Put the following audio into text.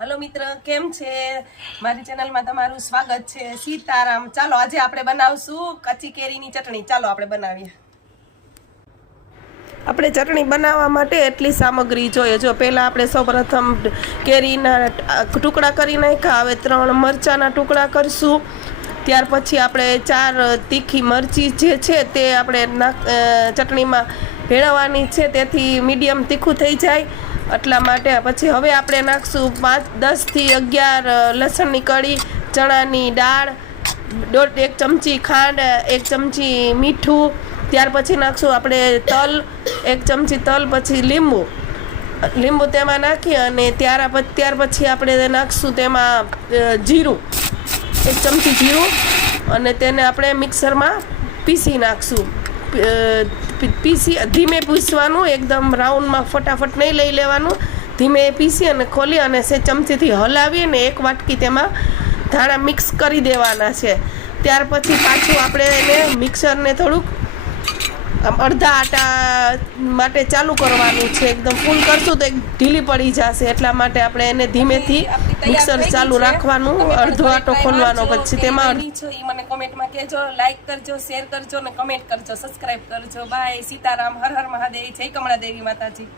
Hello मित्र केम छे मारी channel में तमारुं स्वागत छे। सीताराम। चालो आज आपणे बनावशुं कच्ची केरीनी चटणी। चालो आपणे बनावीए। આપણે ચટણી બનાવવા માટે એટલી સામગ્રી જોઈએ। જો પહેલાં આપણે સૌપ્રથમ કેરીના ટુકડા કરી નાખ્યા। હવે 3 મરચાંના ટુકડા કરીશું। ત્યાર પછી આપણે 4 તીખી મરચી જે છે તે આપણે ચટણીમાં ભેળવવાની છે, તેથી મીડિયમ તીખું થઈ જાય એટલા માટે। પછી હવે આપણે નાખશું 10 થી 11 લસણની કળી, ચણાની દાળ, 1 ચમચી ખાંડ, 1 ચમચી મીઠું। ત્યાર પછી નાખશું આપણે તલ, 1 ચમચી તલ, પછી લીંબુ તેમાં નાખી અને ત્યાર પછી આપણે નાખશું તેમાં જીરું, 1 ચમચી જીરું, અને તેને આપણે મિક્સરમાં પીસી નાખશું। ધીમે પીસવાનું, એકદમ રાઉન્ડમાં ફટાફટ નહીં લઈ લેવાનું। ધીમે પીસી અને ખોલી અને ચમચીથી હલાવી અને 1 વાટકી તેમાં ધાણા મિક્સ કરી દેવાના છે। ત્યાર પછી પાછું આપણે એને મિક્સરને થોડુંક અડધા આટા માટે ચાલુ કરવાનું છે। એકદમ ફૂલ કરશું તો ઢીલી પડી જશે, એટલા માટે આપણે એને ધીમેથી મિક્સર ચાલુ રાખવાનું। અડધો આટો ખોલવાનો, પછી તેમાં મને કોમેન્ટમાં કહેજો, લાઈક કરજો, શેર કરજો અને કમેન્ટ કરજો, સબસ્ક્રાઇબ કરજો। બાય, સીતારામ, હર હર મહાદેવ, જય કમળા દેવી માતાજી।